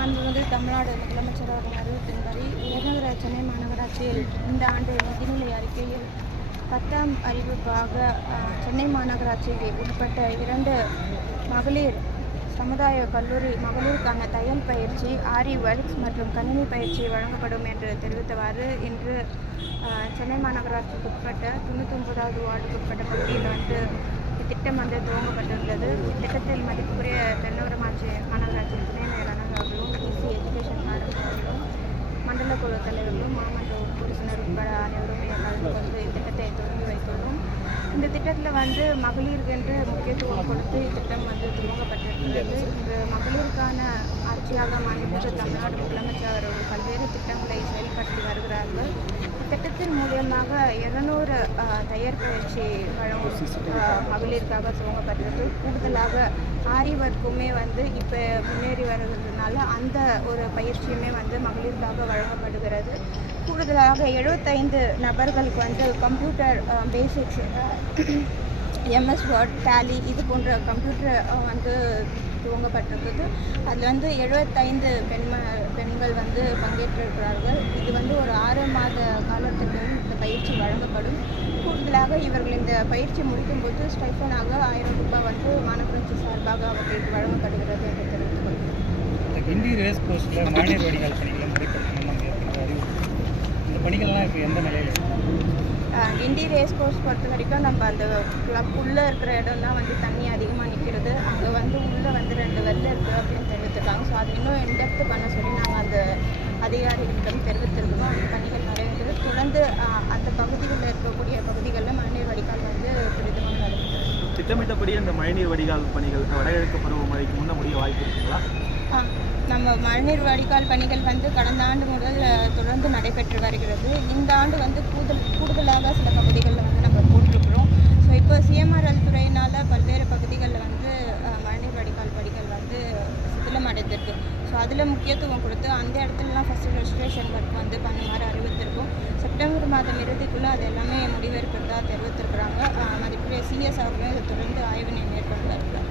மாண்புமிகு தமிழ்நாடு முதலமைச்சர் அவர்கள் அறிவிப்பின்படி உயர்நகர சென்னை மாநகராட்சியில் இந்த ஆண்டு நிதிநிலை அறிக்கையில் 10ஆம் அறிவிப்பாக சென்னை மாநகராட்சிக்கு உட்பட்ட 2 மகளிர் சமுதாய கல்லூரி மகளிருக்கான தையல் பயிற்சி, ஆரி ஒர்க்ஸ் மற்றும் கணினி பயிற்சி வழங்கப்படும் என்று தெரிவித்தவாறு இன்று சென்னை மாநகராட்சிக்கு உட்பட்ட 99வது வார்டுக்கு உட்பட்ட பகுதியில் இத்திட்டம் துவங்கப்பட்டுள்ளது. இத்திட்டத்தில் மதிப்புக்குரிய தென்னவரமாட்சி மாநகராட்சி துணை மேலாளர் அவர்களும், இசி எஜுகேஷன் மேடம் அவர்களும், மண்டல குழு தலைவர்களும், மாமன்ற உறுப்பினர் உட்பட அனைவருமே கலந்து கொண்டு இத்திட்டத்தை தொடங்கி வைத்துள்ளோம். இந்த திட்டத்தில் மகளிருக்கு முக்கியத்துவம் கொடுத்து இத்திட்டம் துவங்கப்பட்டிருக்கிறது. இன்று மகளிருக்கான ஆட்சியாக மாண்புமிகு தமிழ்நாடு முதலமைச்சர் அவர்கள் பல்வேறு திட்டங்களை செயல்படுத்தி வருகிறார்கள். இத்திட்டத்தின் மூலியமாக 200 தையல் பயிற்சி வழங்கும் மகளிருக்காக துவங்கப்பட்டிருக்கு. கூடுதலாக ஆரி ஒர்க்குமே இப்போ முன்னேறி வருகிறதுனால அந்த ஒரு பயிற்சியுமே மகளிருக்காக வழங்கப்படுகிறது. கூடுதலாக 75 நபர்களுக்கு computer basics, MS word, Tally இது போன்ற கம்ப்யூட்டர் துவங்கப்பட்டிருக்குது. அதில் 75 பெண்கள் பங்கேற்றிருக்கிறார்கள். இது ஒரு 6 மாத காலத்துக்கு இந்த பயிற்சி வழங்கப்படும். கூடுதலாக இவர்கள் இந்த பயிற்சி முடிக்கும்போது ஸ்டைஃபனாக 1000 ரூபாய் மாநகராட்சி சார்பாக அவர்களுக்கு வழங்கப்படுகிறது என்று தெரிவித்துக் கொள்கிறேன். கிண்டி ரேஸ் கோர்ஸில் மானியர் வடிகால் பணிகளை முறைப்படுத்தணும் இந்த பணிகள்லாம் இப்போ எந்த நிலையில் இருக்குது? கிண்டி ரேஸ் கோர்ஸ் பொறுத்த வரைக்கும் நம்ம அந்த கிளப்புள்ளே இருக்கிற இடம் தான் தண்ணி அதிகமாக நிற்கிறது. அங்கே உள்ளே 2 வெள்ளை இருக்குது அப்படின்னு தெரிவித்திருக்காங்க. ஸோ அது இன்னும் இன்டெப்த் பண்ண சொல்லி நாங்கள் அந்த அதிகாரிகளிடம் தெரிவித்திருக்கிறோம். அந்த பணிகள் நடைபெறுகிறது. தொடர்ந்து அந்த பகுதிகளில் இருக்கக்கூடிய பகுதிகளில் மழைநீர் வடிகால் துரிதமாக நடைபெறுகிறது. திட்டமிட்டபடி அந்த மழைநீர் வடிகால் பணிகள் வடகிழக்கு பருவமழைக்கு முன்ன முடிய வாய்ப்பு இருக்குங்களா? நம்ம மழைநீர் வடிகால் பணிகள் கடந்த ஆண்டு முதல் தொடர்ந்து நடைபெற்று வருகிறது. இந்த ஆண்டு கூடுதலாக சில பகுதிகளில் நம்ம போட்டிருக்கிறோம். ஸோ இப்போ சிஎம்ஆர்எல் துறையினால் பல்வேறு பகுதிகளில் மழைநீர் வடிகால் பணிகள் சிதிலம் அடைந்திருக்கு. ஸோ அதில் முக்கியத்துவம் கொடுத்து அந்த இடத்துலலாம் ஃபஸ்ட்டு ரெஜிஸ்ட்ரேஷன் ஒர்க் பண்ணுமாறு அறிவித்திருக்கோம். செப்டம்பர் மாதம் இறுதிக்குள்ளே அது எல்லாமே முடிவெடுக்கிறதா தெரிவித்திருக்கிறாங்க. மதிப்புடைய சிஎஸ் அவர்களும் இதை தொடர்ந்து ஆய்வினை மேற்கொண்டு வருகிறார்.